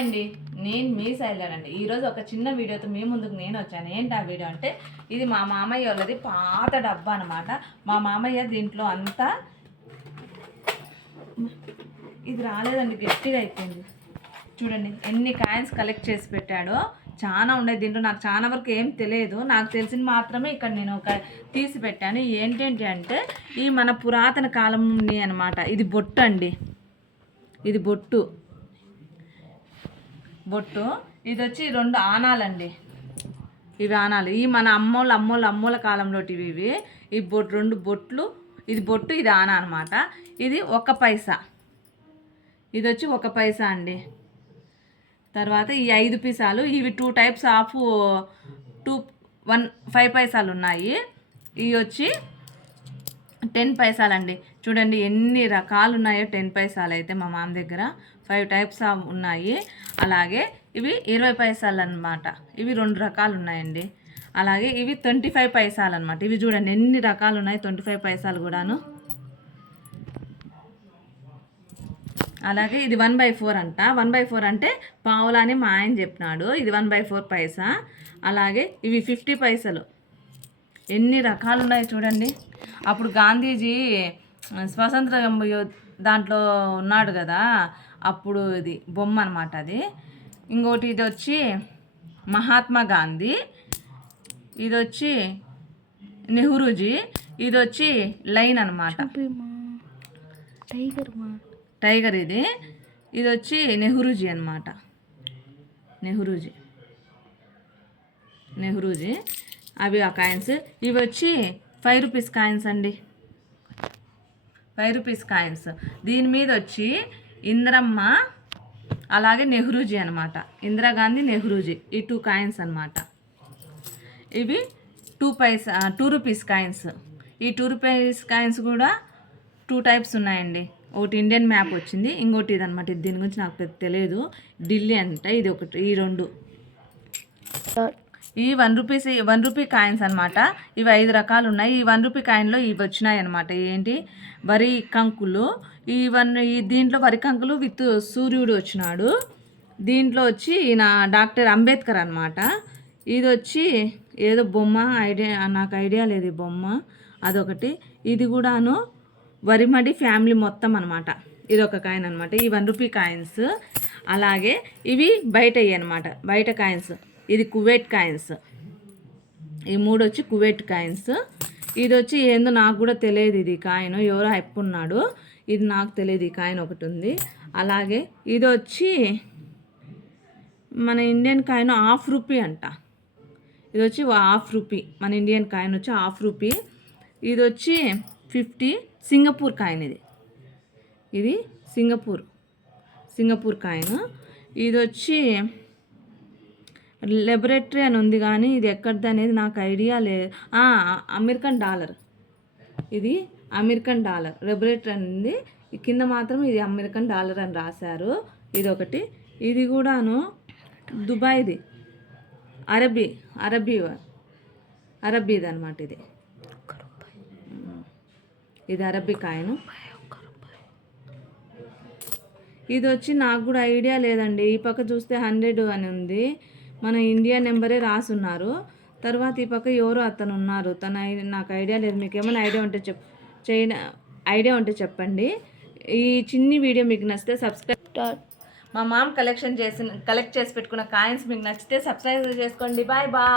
అండి నేను మీ శైలజ అండి. ఈరోజు ఒక చిన్న వీడియోతో మీ ముందుకు నేను వచ్చాను. ఏంటి ఆ వీడియో అంటే ఇది మా మామయ్య వాళ్ళది పాత డబ్బా అనమాట మా మామయ్య దీంట్లో అంతా ఇది రాలేదండి గట్టిగా అయిపోయింది. చూడండి ఎన్ని కాయిన్స్ కలెక్ట్ చేసి పెట్టాడో చాలా ఉండేది దీంట్లో నాకు చాలా వరకు ఏం తెలియదు. నాకు తెలిసింది మాత్రమే ఇక్కడ నేను ఒక తీసి పెట్టాను. ఏంటంటే అంటే ఈ మన పురాతన కాలం అనమాట ఇది బొట్టు అండి. ఇది బొట్టు. బొట్టు. ఇది వచ్చి రెండు ఆనాలండి. ఇవి ఆనాలు. ఈ మన అమ్మోళ్ళ అమ్మోళ్ళ అమ్మోళ్ళ కాలంలోటివి ఇవి. ఈ బొట్టు రెండు బొట్లు. ఇది బొట్టు ఇది ఆన అనమాట ఇది ఒక పైసా. ఇది వచ్చి ఒక పైసా అండి. తర్వాత ఈ ఐదు పీసాలు. ఇవి two types of two one five పైసాలు ఉన్నాయి. ఇవి వచ్చి టెన్ పైసాలండి. చూడండి ఎన్ని రకాలు ఉన్నాయో టెన్ పైసాలు అయితే మా మామ దగ్గర. ఫైవ్ టైప్స్ ఆఫ్ ఉన్నాయి. అలాగే ఇవి ఇరవై పైసాలు అనమాట ఇవి రెండు రకాలు ఉన్నాయండి అలాగే ఇవి ట్వంటీ ఫైవ్ పైసాలు అనమాట ఇవి చూడండి ఎన్ని రకాలు ఉన్నాయి ట్వంటీ ఫైవ్ పైసాలు కూడాను. అలాగే ఇది వన్ బై ఫోర్ అంట. వన్ బై ఫోర్ అంటే పావులా అని మా ఆయన చెప్పినాడు. ఇది వన్ బై ఫోర్ పైసా. అలాగే ఇవి ఫిఫ్టీ పైసలు. ఎన్ని రకాలు ఉన్నాయి చూడండి. అప్పుడు గాంధీజీ స్వాతంత్ర దాంట్లో ఉన్నాడు కదా. అప్పుడు ఇది బొమ్మ అనమాట అది. ఇంకోటి ఇది వచ్చి మహాత్మా గాంధీ. ఇది వచ్చి నెహ్రూజీ. ఇది వచ్చి లైన్ అనమాట టైగర్ టైగర్ ఇది. ఇది వచ్చి నెహ్రూజీ అనమాట నెహ్రూజీ. నెహ్రూజీ. అవి ఆ కాయిన్స్. ఇవి వచ్చి ఫైవ్ రూపీస్ కాయిన్స్ అండి. Five rupees coins. దీని మీద వచ్చి ఇంద్రమ్మ అలాగే నెహ్రూజీ అనమాట ఇందిరాగాంధీ నెహ్రూజీ. ఈ టూ కాయిన్స్ అనమాట ఇవి two paise two rupees coins ఈ టూ రూపీస్ కాయిన్స్ కూడా టూ టైప్స్ ఉన్నాయండి. ఒకటి ఇండియన్ మ్యాప్ వచ్చింది ఇంకోటి ఇది అనమాట దీని గురించి నాకు తెలియదు. ఢిల్లీ అంటే ఇది ఒకటి ఈ రెండు. ఈ one rupees one rupee coins అనమాట ఇవి ఐదు రకాలు ఉన్నాయి ఈ వన్ రూపీ కాయిన్లో ఇవి వచ్చినాయి అనమాట ఏంటి? వరి కంకులు. ఈ వన్ ఈ దీంట్లో వరి కంకులు విత్ సూర్యుడు వచ్చినాడు. దీంట్లో వచ్చి ఈయన డాక్టర్ అంబేద్కర్ అనమాట ఇది వచ్చి ఏదో బొమ్మ ఐడియా నాకు ఐడియా లేదు ఈ బొమ్మ. అదొకటి. ఇది కూడాను వరిమడి ఫ్యామిలీ మొత్తం అనమాట ఇది ఒక కాయిన్ అనమాట ఈ వన్ రూపీ కాయిన్స్. అలాగే ఇవి బయట అనమాట బయట కాయిన్స్. ఇది కువైట్ కాయిన్స్. ఈ మూడు వచ్చి కువైట్ కాయిన్స్. ఇది వచ్చి ఏందో నాకు కూడా తెలియదు ఇది కాయిన్. ఎవరో ఉన్నాడు. ఇది నాకు తెలియదు ఈ కాయిన్ ఒకటి ఉంది. అలాగే ఇది వచ్చి మన ఇండియన్ కాయిన్ హాఫ్ రూపీ అంట. ఇది వచ్చి హాఫ్ రూపీ. మన ఇండియన్ కాయిన్ వచ్చి హాఫ్ రూపీ. ఇది వచ్చి ఫిఫ్టీ సింగపూర్ కాయిన్ ఇది. ఇది సింగపూర్. Singapore coin. ఇది వచ్చి లెబొరేటరీ అని ఉంది కానీ ఇది ఎక్కడిది అనేది నాకు ఐడియా లేదు. American dollar. ఇది అమెరికన్ డాలర్. లెబొరేటరీ అని ఉంది. ఈ కింద మాత్రం ఇది అమెరికన్ డాలర్ అని రాశారు. ఇది ఒకటి ఇది కూడాను దుబాయ్ది. అరబీ అరబీ అరబీది అనమాట ఇది. ఇది అరబీ కాయను. ఇది వచ్చి నాకు కూడా ఐడియా లేదండి. ఈ పక్క చూస్తే హండ్రెడ్ అని ఉంది. మన ఇండియా నెంబరే రాసున్నారు. తర్వాత ఈ పక్క ఎవరో అతను ఉన్నారు తన ఐ- నాకు ఐడియా లేదు. మీకు ఏమైనా ఐడియా ఉంటే చెప్ చేయన ఐడియా ఉంటే చెప్పండి. ఈ చిన్ని వీడియో మీకు నచ్చితే సబ్స్క్రైబ్ మా మామ్ కలెక్షన్ చేసిన కలెక్ట్ చేసి పెట్టుకున్న కాయిన్స్ మీకు నచ్చితే సబ్స్క్రైబ్ చేసుకోండి. Bye bye.